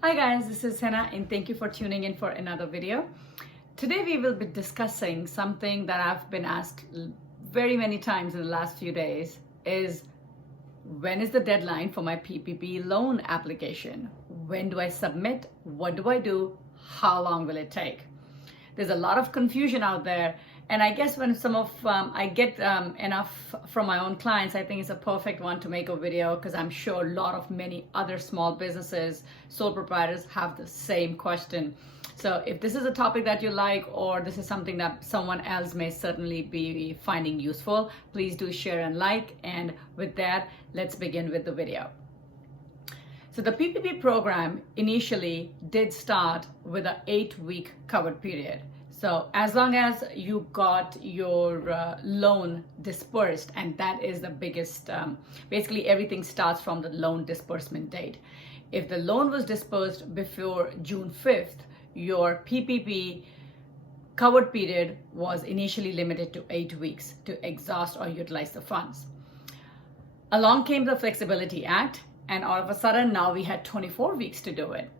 Hi guys, this is Hannah and thank you for tuning in for another video. Today we will be discussing something that I've been asked very many times in the last few days is when is the deadline for my PPP loan application? When do I submit? What do I do? How long will it take? There's a lot of confusion out there, and I guess when I get enough from my own clients, I think it's a perfect one to make a video because I'm sure a lot of many other small businesses, sole proprietors have the same question. So if this is a topic that you like, or this is something that someone else may certainly be finding useful, please do share and like. And with that, let's begin with the video. So the PPP program initially did start with an 8-week covered period. So as long as you got your loan dispersed, and that is the biggest, basically everything starts from the loan disbursement date. If the loan was dispersed before June 5th, your PPP covered period was initially limited to 8 weeks to exhaust or utilize the funds. Along came the Flexibility Act, and all of a sudden now we had 24 weeks to do it.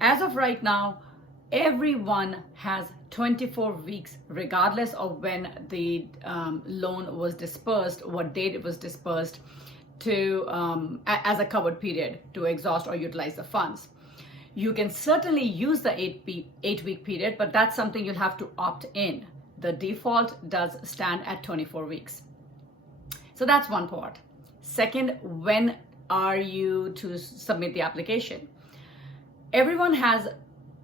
As of right now, everyone has 24 weeks regardless of when the loan was dispersed, what date it was dispersed, to as a covered period to exhaust or utilize the funds. You can certainly use the 8-week period, but that's something you'll have to opt in. The default does stand at 24 weeks. So that's one part. Second, when are you to submit the application? Everyone has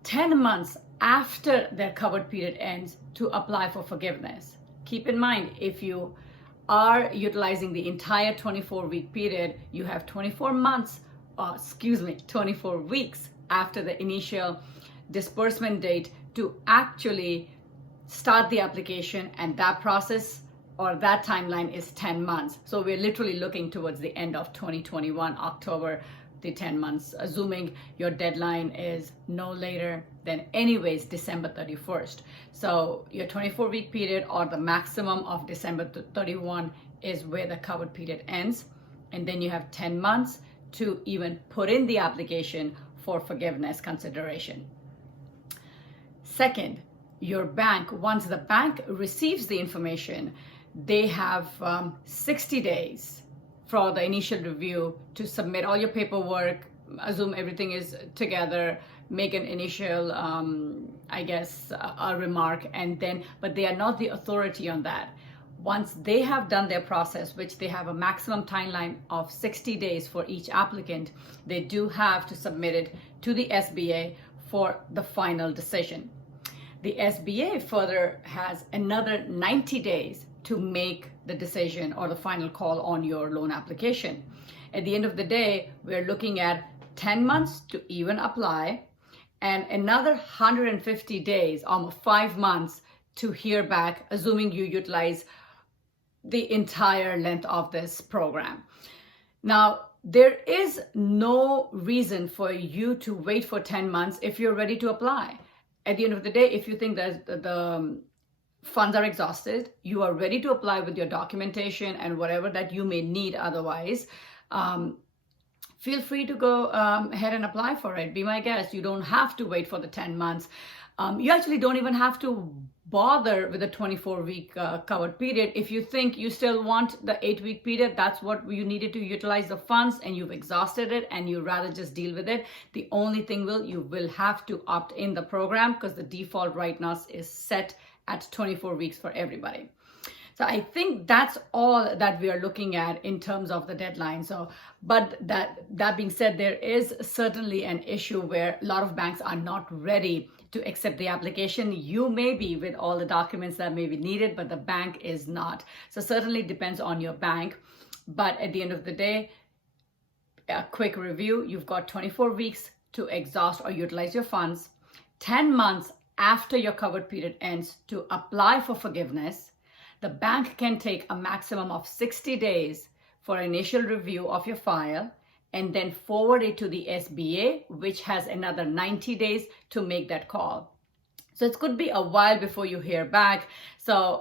10 months after their covered period ends to apply for forgiveness. Keep in mind, if you are utilizing the entire 24-week period, you have 24 weeks after the initial disbursement date to actually start the application, and that process or that timeline is 10 months. So we're literally looking towards the end of 2021, October, the 10 months, assuming your deadline is no later than anyways December 31st. So your 24-week period or the maximum of December 31 is where the covered period ends. And then you have 10 months to even put in the application for forgiveness consideration. Second, your bank, once the bank receives the information, they have 60 days for the initial review to submit all your paperwork, assume everything is together, make an initial, a remark, and then, but they are not the authority on that. Once they have done their process, which they have a maximum timeline of 60 days for each applicant, they do have to submit it to the SBA for the final decision. The SBA further has another 90 days to make the decision or the final call on your loan application. At the end of the day, we're looking at 10 months to even apply and another 150 days, almost 5 months, to hear back, assuming you utilize the entire length of this program. Now, there is no reason for you to wait for 10 months if you're ready to apply. At the end of the day, if you think that the funds are exhausted, you are ready to apply with your documentation and whatever that you may need otherwise, feel free to go ahead and apply for it. Be my guest. You don't have to wait for the 10 months. You actually don't even have to bother with a 24-week covered period. If you think you still want the 8-week period, that's what you needed to utilize the funds, and you've exhausted it and you rather just deal with it, the only thing you will have to opt in the program because the default right now is set at 24 weeks for everybody. So I think that's all that we are looking at in terms of the deadline. So, but that being said, there is certainly an issue where a lot of banks are not ready to accept the application. You may be with all the documents that may be needed, but the bank is not. So certainly depends on your bank. But at the end of the day, a quick review, you've got 24 weeks to exhaust or utilize your funds, 10 months after your covered period ends to apply for forgiveness. The bank can take a maximum of 60 days for initial review of your file and then forward it to the SBA, which has another 90 days to make that call. So it could be a while before you hear back. So,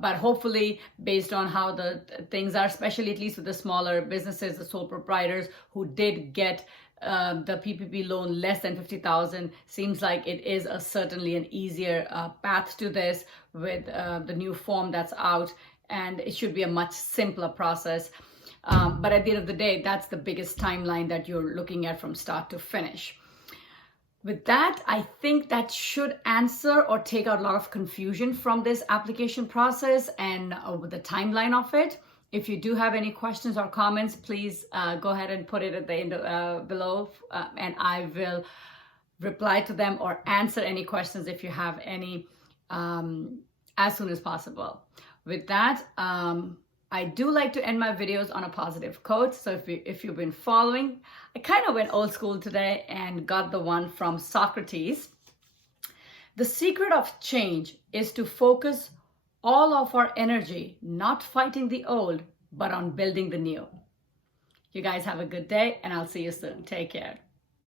but hopefully based on how the things are, especially at least with the smaller businesses, the sole proprietors who did get the PPP loan less than 50,000, seems like it is certainly an easier path to this with the new form that's out, and it should be a much simpler process. But at the end of the day, that's the biggest timeline that you're looking at from start to finish. With that, I think that should answer or take out a lot of confusion from this application process and the timeline of it. If you do have any questions or comments, please go ahead and put it at the end below, and I will reply to them or answer any questions if you have any as soon as possible. With that, I do like to end my videos on a positive quote. So if you've been following, I kind of went old school today and got the one from Socrates. The secret of change is to focus all of our energy, not fighting the old, but on building the new. You guys have a good day, and I'll see you soon. Take care.